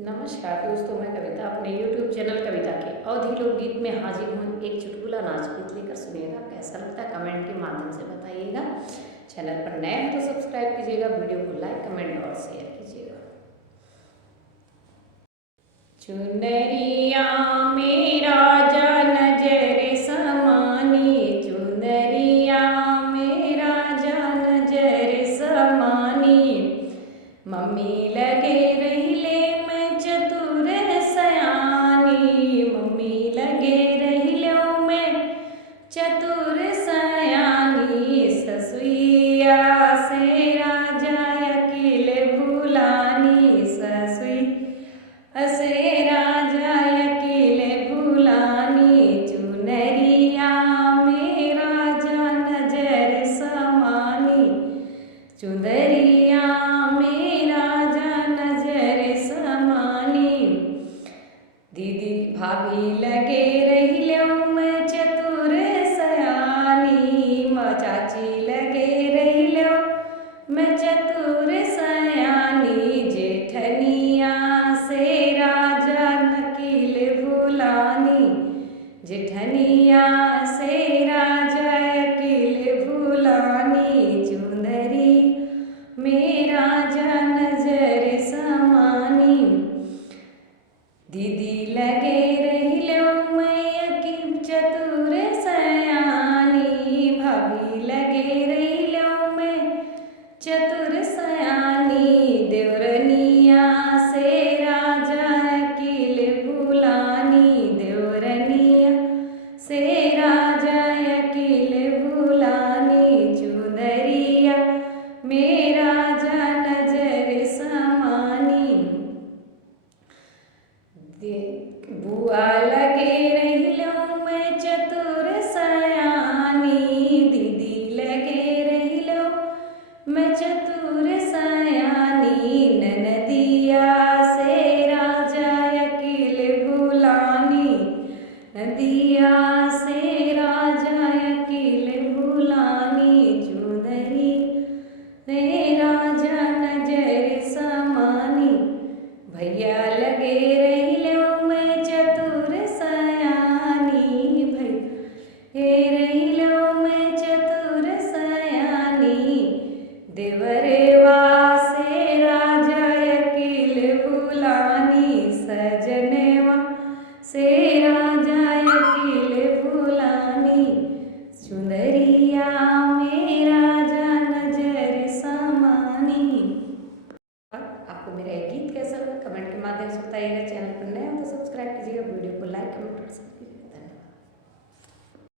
नमस्कार दोस्तों, मैं कविता अपने YouTube चैनल कविता के अवधि लोकगीत में हाजिर हूँ। एक चुटकुला नाच गीत लेकर सुनिएगा। कैसा लगता है कमेंट के माध्यम से बताइएगा। चैनल पर नए हैं तो सब्सक्राइब कीजिएगा, वीडियो को लाइक कमेंट और शेयर कीजिएगा। चुनरिया मेरा जन जरे समानी, चुनरिया मेरा जन जरे समानी। मम्मी लगे रहिले मैं चतुर सयानी, मम्मी लगे रहिलो मैं चतुर सयानी। ससुइया से राजा अकिल भुलानी, ससुई से राजा अकिल भुलानी। चुनरिया मेरा नजर समानी, चुनरिया मेरा नजर समानी। दीदी भाभी लगे रहिलो मैं चतुर सयानी, माँ चाची लगे रहिलो मैं चतुर सयानी। जेठनिया से राजा नकील भुलानी, जेठनिया से राजा अकिल भुलानी। चुनरी मेरा नजर समानी। दीदी लगे रहिलो मैं अकिल चतुर सयानी, भाभी लगे रहिलो मैं चतुर सयानी। देवरनिया से राजा अकिल भुलानी, देवरनिया से राजा अकिल भुलानी। चुनरिया मेरा नजर समानी। बुआ लगे रहिलो मैं चतुर सयानी, दीदी लगे रहिलो मैं चतुर सयानी। ननदिया से राजा अकिल भुलानी, नदिया से राजा अकिल भुलानी। चुनरी से राजा नजर समानी। भैया लगे रहिलो मैं चतुर सयानी, भैया रहिलो मैं चतुर सयानी। देवरेवा से राजा अकिल भुलानी, सजनेवा से राजा अकिल भुलानी। चुनरिया मेरा नजर समानी। आपको मेरा ये गीत कैसा लगा कमेंट के माध्यम से बताइएगा। चैनल पर नए हो तो सब्सक्राइब कीजिएगा।